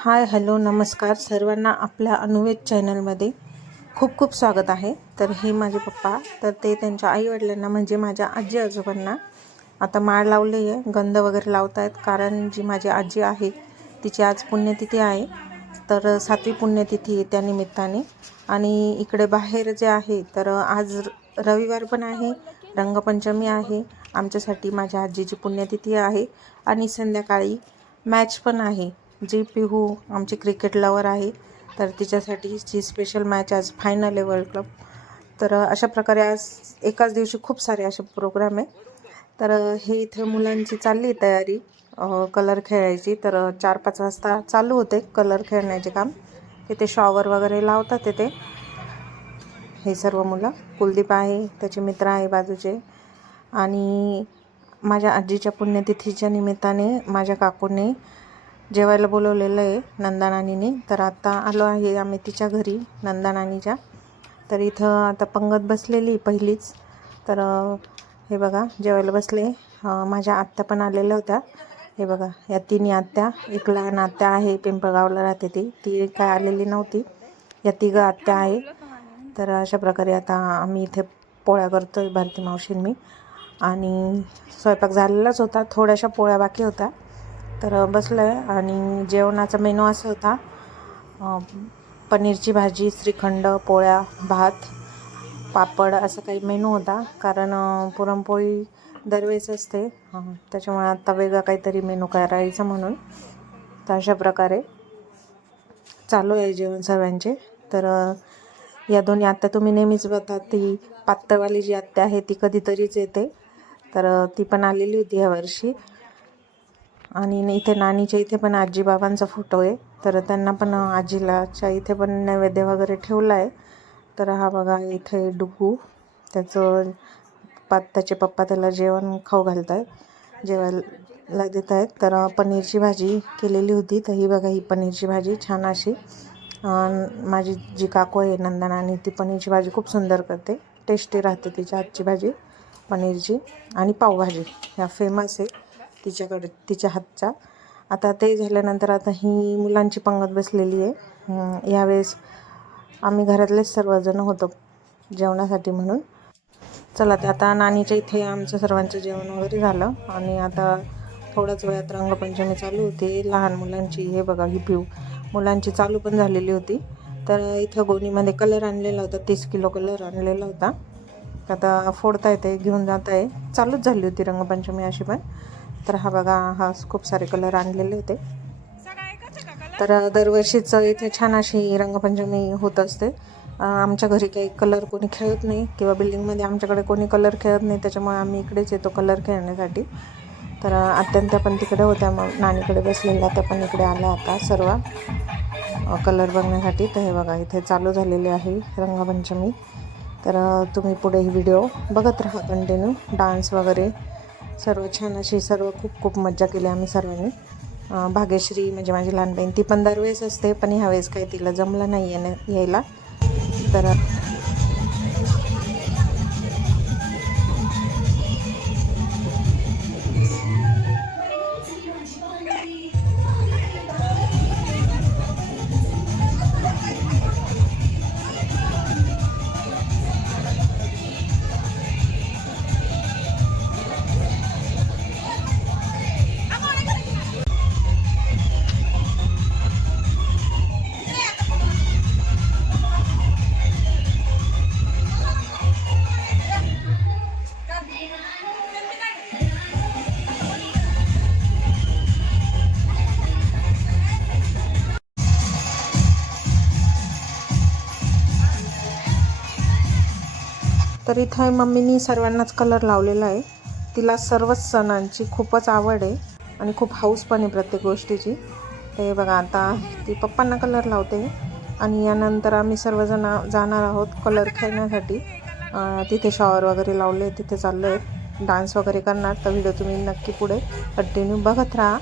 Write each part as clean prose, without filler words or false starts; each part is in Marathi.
हाय हॅलो नमस्कार सर्वांना आपल्या अनुवेद चॅनलमध्ये खूप खूप स्वागत आहे। तर हे माझे पप्पा, तर ते त्यांच्या आईवडिलांना म्हणजे माझ्या आजी आजोबांना आता माळ लावली आहे, गंध वगैरे लावत आहेत। कारण जी माझी आजी आहे तिची आज पुण्यतिथी आहे, तर 7वी पुण्यतिथी आहे त्या निमित्ताने। आणि इकडे बाहेर जे आहे तर आज रविवार पण आहे, रंगपंचमी आहे, आमच्यासाठी माझ्या आजीची पुण्यतिथी आहे आणि संध्याकाळी मॅच पण आहे। जी पिहू आमची क्रिकेट लवर आहे, तर तिच्यासाठी जी स्पेशल मॅच आज फायनल आहे वर्ल्ड कप। तर अशा प्रकारे आज एकाच दिवशी खूप सारे असे प्रोग्राम आहे। तर हे इथे मुलांची चालली तयारी कलर खेळायची। तर 4-5 वाजता चालू होते कलर खेळण्याचे काम। तिथे शॉवर वगैरे लावतात तिथे हे सर्व मुलं। कुलदीप आहे, त्याचे मित्र आहे बाजूचे। आणि माझ्या आजीच्या पुण्यतिथीच्या निमित्ताने माझ्या काकूने जेवायला बोलवलेलं आहे नंदानानीने। तर आता आलो आहे आम्ही तिच्या घरी नंदानानीच्या। तर इथं आता पंगत बसलेली पहिलीच। तर हे बघा जेवायला बसले। माझ्या आत्या पण आलेल्या होत्या। हे बघा या तिन्ही आत्या, एक लहान आत्या आहे पिंपळगावला राहते ती काय आलेली नव्हती। या तिघं आत्या आहे। तर अशा प्रकारे आता आम्ही इथे पोळ्या करतोय भारती मावशी मी। आणि स्वयंपाक झालेलाच होता, थोड्याशा पोळ्या बाकी होत्या। तर बसलो आहे आणि जेवणाचा मेनू असा होता, पनीरची भाजी, श्रीखंड, पोळ्या, भात, पापड असं काही मेनू होता। कारण पुरणपोळी दरवेळेस असते, त्याच्यामुळे आता वेगळा काहीतरी मेनू करायचा म्हणून। तर अशा प्रकारे चालू आहे जेवण सर्वांचे। तर या दोन्ही आत्या तुम्ही नेहमीच बघता, ती पातळवाली जी आत्या आहे ती कधीतरीच येते, तर ती पण आलेली होती यावर्षी। आणि इथे नानीच्या इथे पण आजी बाबांचा फोटो आहे, तर त्यांना पण आजीलाच्या इथे पण नैवेद्य वगैरे ठेवला आहे। तर हा बघा इथे डुगू, त्याचे पप्पा त्याला जेवण खाऊ घालत आहेत, जेवायला देत आहेत। तर पनीरची भाजी केलेली होती, तर ही बघा ही पनीरची भाजी छान अशी। माझी जी काकू आहे नंदनानी, ती पनीरची भाजी खूप सुंदर करते, टेस्टी राहते तिच्या हातची भाजी पनीरची। आणि पावभाजी ह्या फेमस आहे तिच्याकडे, तिच्या हातच्या। आता ते झाल्यानंतर आता ही मुलांची पंगत बसलेली आहे। यावेळेस आम्ही घरातलेच सर्वजण होतो जेवणासाठी म्हणून। चला तर आता नानीच्या इथे आमचं सर्वांचं जेवण वगैरे झालं आणि आता थोड्याच वेळात रंगपंचमी चालू होती लहान मुलांची। हे बघा ही पिऊ मुलांची चालू पण झालेली होती। तर इथं गोणीमध्ये कलर आणलेला होता, 30 किलो कलर आणलेला होता। आता फोडता येते, घेऊन जात आहे, चालूच झाली होती रंगपंचमी अशी पण। तर हा बघा हा खूप सारे कलर आणलेले होते। तर दरवर्षीच इथे छान अशी रंगपंचमी होत असते। आमच्या घरी काही कलर कोणी खेळत नाही, किंवा बिल्डिंगमध्ये आमच्याकडे कोणी कलर खेळत नाही, त्याच्यामुळे आम्ही इकडेच येतो कलर खेळण्यासाठी। तर आत्यांत्या पण तिकडे होत्या, मग नानीकडे बसलेल्या त्या पण इकडे आल्या आता सर्व कलर बघण्यासाठी। तर हे बघा इथे चालू झालेली आहे रंगपंचमी। तर तुम्ही पुढे ही व्हिडिओ बघत राहा कंटिन्यू। डान्स वगैरे सर्व छान अशी, सर्व खूप खूप मज्जा केली आम्ही सर्वांनी। भाग्यश्री म्हणजे माझी लहान बहीण, ती पण दरवेळेस असते, पण ह्यावेळेस काही तिला जमलं नाही यायला। तर तर इथं मम्मीनी सर्वांनाच कलर लावलेला आहे। तिला सर्वच सणांची खूपच आवड आहे आणि खूप हौस पण आहे प्रत्येक गोष्टीची। ते बघा आता ती पप्पांना कलर लावते आणि यानंतर आम्ही सर्वजण जाणार आहोत कलर खेळण्यासाठी। तिथे शॉवर वगैरे लावले, तिथे चाललो आहे डान्स वगैरे करणार। तर व्हिडिओ तुम्ही नक्की पुढे कंटिन्यू बघत राहा।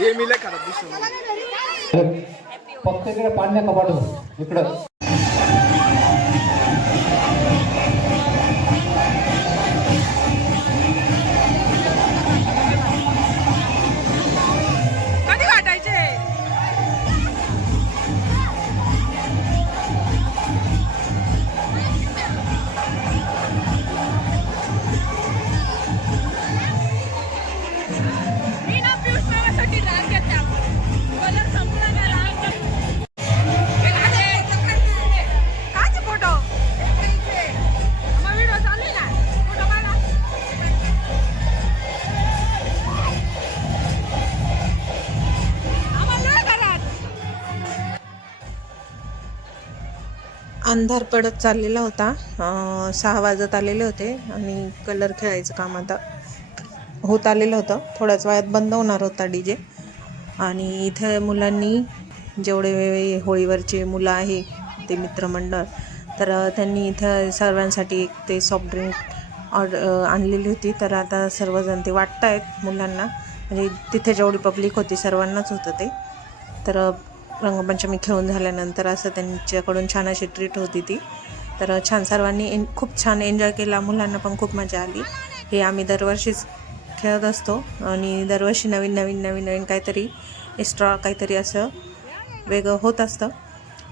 हे मी लय खराब दिसतो फक्त इकडे पाणी कपाट इकडं कधी वाटायचे मी ना पियुष मामासाठी राग घेते कलर संपला गेला काचे फोटो मग व्हिडिओ चालू आहे ना फोटो काढा आम्हाला घरात अंधार पडत चाललेला होता 6 वाजत आलेले होते आणि कलर खेळायचं काम आता होत आलेलं होतं. थोड्याच वेळात बंद होणार होता डीजे. आणि इथे मुलांनी जेवढे होळीवरचे मुलं आहे ते मित्रमंडळ तर त्यांनी इथं सर्वांसाठी एक ते सॉफ्ट ड्रिंक आणलेली होती. तर आता सर्वजण ते वाटत आहेत मुलांना म्हणजे तिथे जेवढी पब्लिक होती सर्वांनाच होतं ते. तर रंगपंचमी खेळून झाल्यानंतर असं त्यांच्याकडून छान अशी ट्रीट होती ती. तर छान सर्वांनी खूप छान एन्जॉय केला, मुलांना पण खूप मजा आली. हे आम्ही दरवर्षीच खेळत असतो आणि दरवर्षी नवीन नवीन नवीन नवीन काहीतरी एक्स्ट्रा काहीतरी असं वेगळं होत असतं.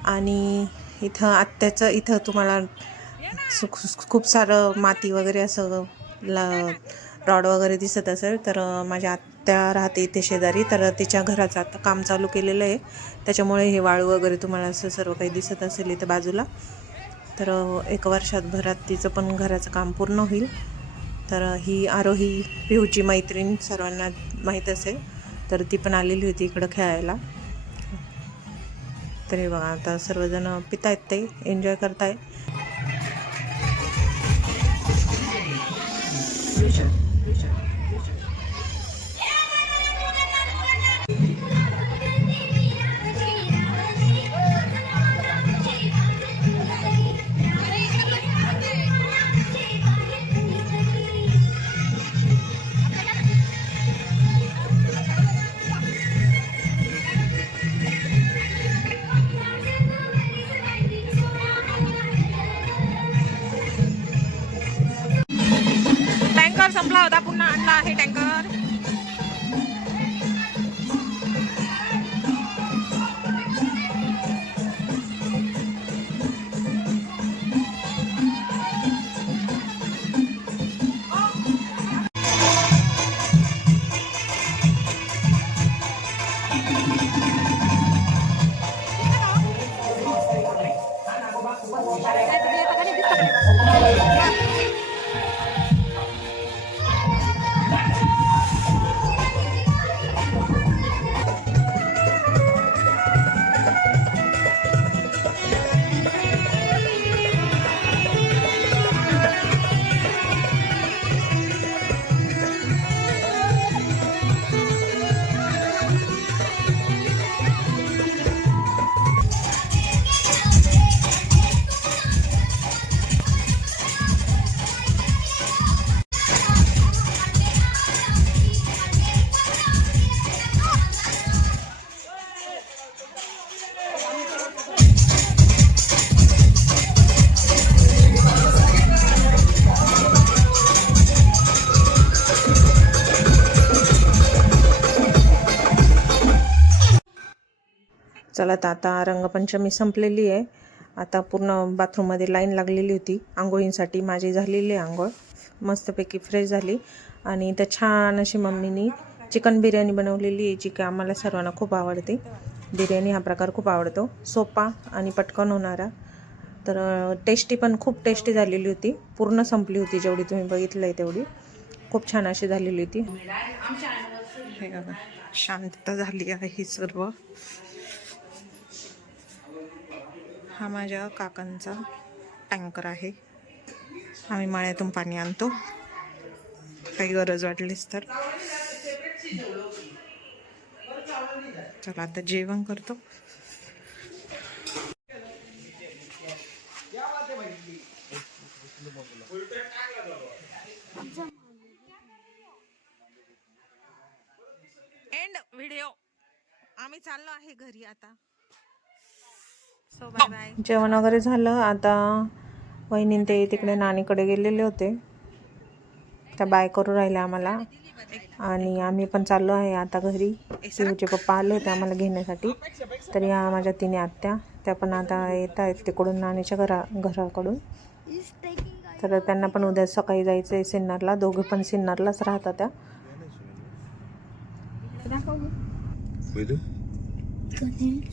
आणि इथं आत्याचं इथं तुम्हाला खूप सारं माती वगैरे असं रॉड वगैरे दिसत असेल, तर माझ्या आत्या राहते इथे शेजारी, तर तिच्या घराचं आता काम चालू केलेलं आहे, त्याच्यामुळे हे वाळू वगैरे तुम्हाला असं सर्व काही दिसत असेल इथं बाजूला. तर 1 वर्षात तिचं पण घराचं काम पूर्ण होईल. तर ही आरोही पिहूची मैत्रीण सर्वांना माहीत असेल, तर ती पण आलेली होती इकडं खेळायला. तर हे बघा आता सर्वजण पितायत, ते एन्जॉय करताय. टँकर संपला होता, पुन्हा आणला आहे टँकर. चला तर आता रंगपंचमी संपलेली आहे. आता पूर्ण बाथरूममध्ये लाईन लागलेली होती आंघोळींसाठी. माझी झालेली आहे आंघोळ, मस्तपैकी फ्रेश झाली. आणि तर छान अशी मम्मीनी चिकन बिर्याणी बनवलेली आहे, जी की आम्हाला सर्वांना खूप आवडते. बिर्याणी हा प्रकार खूप आवडतो, सोपा आणि पटकन होणारा. तर टेस्टी पण खूप टेस्टी झालेली होती, पूर्ण संपली होती, जेवढी तुम्ही बघितलं आहे तेवढी. खूप छान अशी झालेली होती. हे बघा, शांतता झाली आहे ही सर्व. हा माझ्या काकांचा टँकर आहे, आम्ही मळ्यातून पाणी आणतो काही गरज वाटलीस तर. चला आता जेवण करतो. End video. आम्ही चाललो आहे घरी आता. So bye bye. जेवण वगैरे झालं. आता वहिनी ते तिकडे नानीकडे गेलेले होते, त्या बाय करू राहिल्या आम्हाला. आणि आम्ही पण चाललो आहे आता घरी. पिहूचे पप्पा आले होते आम्हाला घेण्यासाठी, तर या माझ्या 3 आत्या त्या पण आता येत आहेत तिकडून नानीच्या घराकडून. तर त्यांना पण उद्या सकाळी जायचं आहे सिन्नरला. दोघे पण सिन्नरलाच राहतात त्या.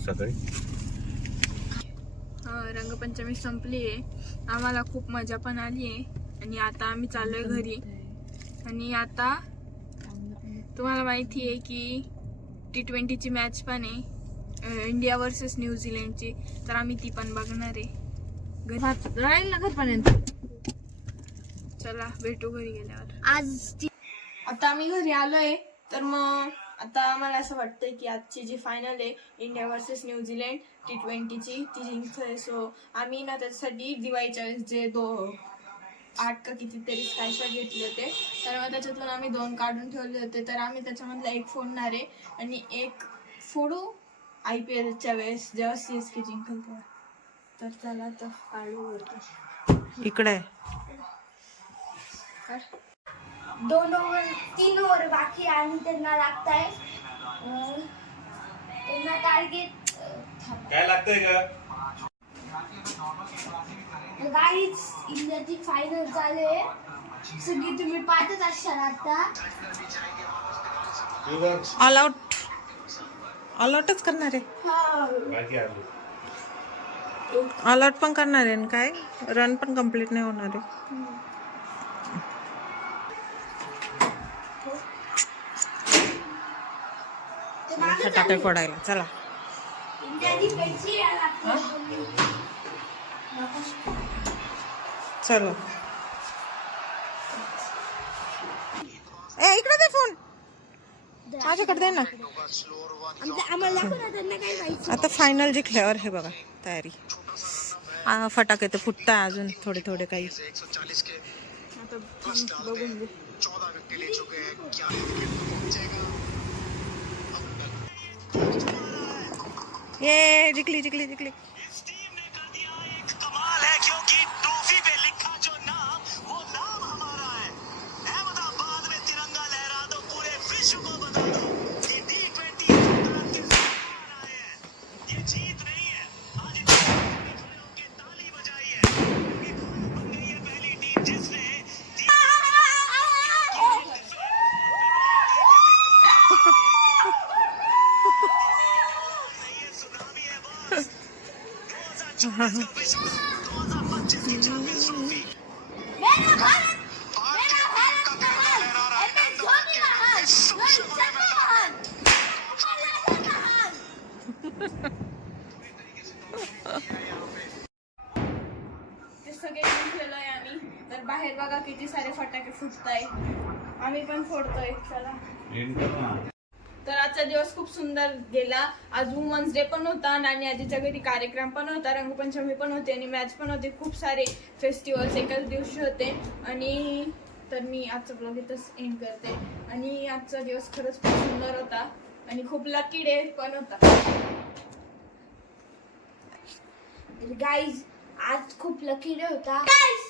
सकाळी रंगपंचमी संपली आहे, आम्हाला खूप मजा पण आली आहे. आणि आता आम्ही चाललोय घरी. आणि आता तुम्हाला माहिती आहे की T20ची मॅच पण आहे, इंडिया वर्सेस न्यूझीलंडची, तर आम्ही ती पण बघणार आहे. राहील ना घरपर्यंत. चला भेटू घरी गेल्यावर. आता आम्ही घरी आलोय, तर मग आता आम्हाला असं वाटतंय की आजची जी फायनल आहे इंडिया वर्सेस न्यूझीलंड T20ची, ती जिंकतोय. सो आम्ही ना त्याच्यासाठी दिवाळीच्या वेळेस जे 8 का कितीतरी स्कायशॉट घेतले होते, तर मग त्याच्यातून आम्ही 2 काढून ठेवले होते. तर आम्ही त्याच्यामधला एक फोडणार आहे आणि एक फोडू IPLच्या वेळेस जेव्हा CSK जिंकल तेव्हा. तर चला तर काढू वरती. इकडे आहे. 3 ओव्हर बाकी आणि त्यांना लागताय त्यांना टार्गेट काय लागतंय का? गाईज इंडियाची फायनल चालू आहे. सगळी तुम्ही पाहतच असणार आता. ऑल आउटच करणार आहे. बाकी आलो. ऑल आउट पण करणार आहे आणि काय रन पण कम्प्लीट नाही होणार आहे. फटाके फोडायला चला. इंडियाची पेन्सिल चलो ए इकडे दे फोन माझ्याकडे दे ना. आम्हाला दाखव ना त्यांना काय जायचं. आता फायनल जिंकल्यावर हे बघा तयारी. फटाके तर फुटताय अजून थोडे थोडे काही. आता बघून घे. ये जिंकली जिंकली जिंकली. कमाल है क्योंकि ट्रॉफी पे लिखा जो नाम वो नाम हमारा है। अहमदाबाद में तिरंगा लहरा दो, पूरे विश्व को बता दो कि T20 के आए हैं। ये जीत नहीं है, आज खड़े होकर ताली बजाई है क्योंकि भारत बन गई है पहली टीम जिसने ये सुनामी है बॉस। 2024 का विश्व 2025 की चैंपियंस ट्रॉफी मेरा भारत महान MS धोनी महान रोहित शर्मा महान ते सगळे जिंकलेलो आहे आम्ही. तर बाहेर बघा किती सारे फटाके फुटताय. आम्ही पण फोडतोय. चला. तर आजचा दिवस खूप सुंदर गेला. आज वुमन्स डे पण होता आणि आजीच्या घरी कार्यक्रम पण होता, रंगपंचमी पण होती आणि मॅच पण होते. खूप सारे फेस्टिवल्स एकाच दिवशी होते. आणि तर मी आजचा ब्लॉग इथंच एंड करते. आणि आजचा दिवस खरंच खूप सुंदर होता आणि खूप लकी डे पण होता. गाईज आज खूप लकी डे होता. गाईज